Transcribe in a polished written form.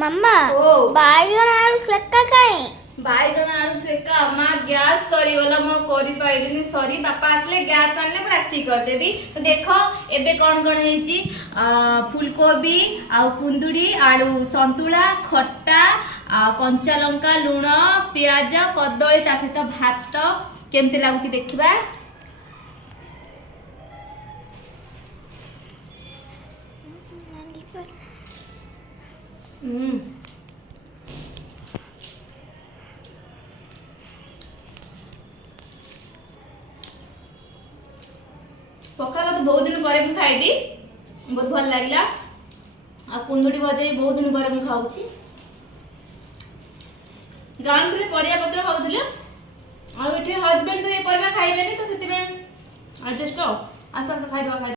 ମାମା ଓ ବାଇଗଣ ଆଳୁ ସେକା କାଇଁ? ବାଇଗଣ ଆଳୁ ସେକା ମା ଗ୍ୟାସ୍ ସରିଗଲା ମୁଁ କରିପାରିଲିନି ସରି ବାପା ଆସିଲେ ଗ୍ୟାସ୍ ଆଣିଲେ ମୁଁ ରାତି କରିଦେବି। ତ ଦେଖ ଏବେ କ'ଣ କ'ଣ ହେଇଛି ଫୁଲକୋବି ଆଉ କୁନ୍ଦୁରି ଆଳୁ ସନ୍ତୁଳା ଖଟା ଆଉ କଞ୍ଚା ଲଙ୍କା ଲୁଣ ପିଆଜ କଦଳୀ ତା ସହିତ ଭାତ କେମିତି ଲାଗୁଛି ଦେଖିବା। पखाल भात बहुत दिन पर खाइली बहुत भल लगे आ कुंदुड़ी भजा बहुत दिन पर खाऊँ गाँव थे परिया पत्र खाऊले आठ हजबैंड तो ये परिया खाइबेनी तो से एडजस्ट आस आस खाई